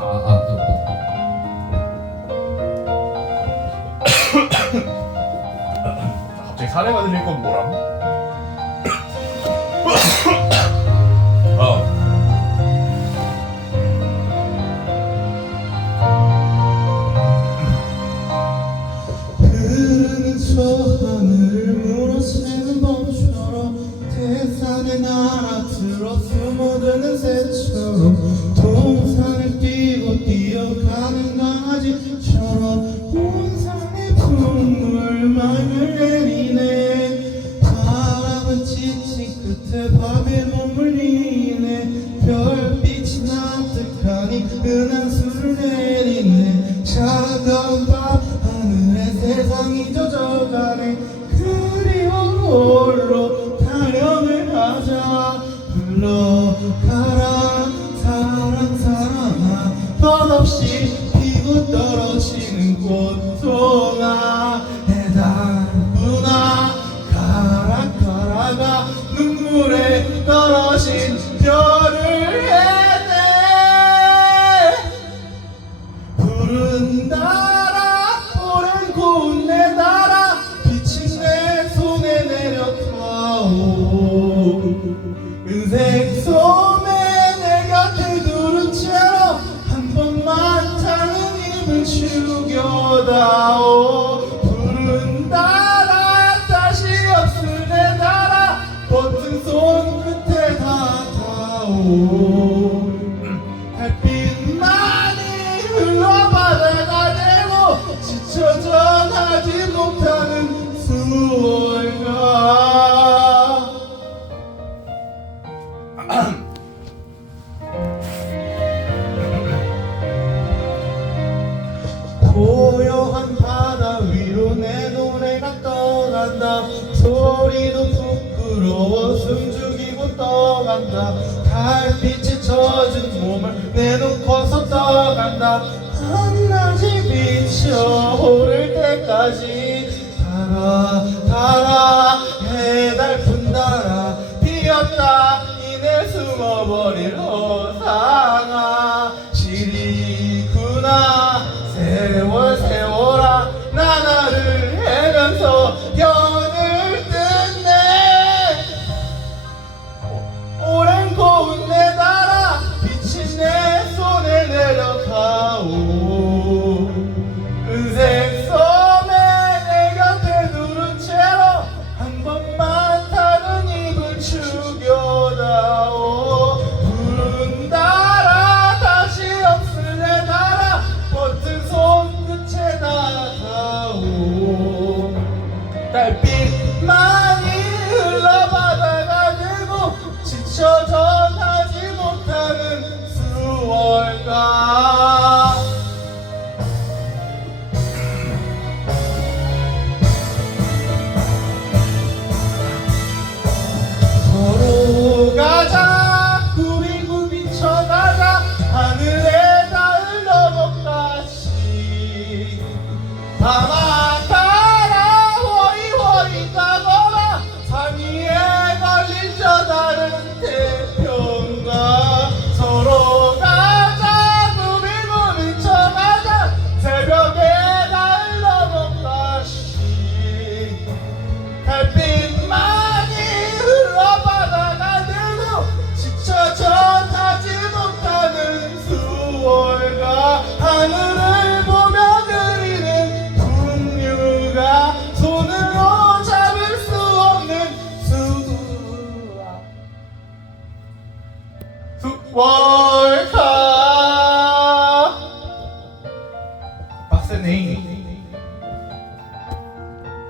아, 아, 또, 갑자기 사례가 들릴 건 뭐람? 밤에 머물리네. 별빛이 나득하니 은한 술을 내리네. 차가운 밤 하늘에 세상이 젖어가네. 그리워 홀로 타령을 하자. 흘러가라 사랑 사랑아. 덧없이 피고 떨어지는 꽃송아. 해당구나 가라 가라가. 눈 물에 떨어진 별을 해내 푸른 나라 오랜 고운 내 나라 빛이 내 손에 내려타오 은색 소매 내 곁에 두른 채로 한 번만 타는 입을 죽여다오 햇빛만이 흘러 바다가 되고 지쳐 전하지 못하는 수월가 고요한 바다 위로 내 노래가 떠간다. 소리도 부끄러워 숨죽이 고 떠간다. 달빛에 젖은 몸을 내놓고서 떠간다. 한낮이 비쳐 오를 때까지 흘러바다가 되고 지쳐 전하지 못하는 수월가 걸어가자 구비구비 쳐가자 하늘에 닿을 넘어가시 바 Why?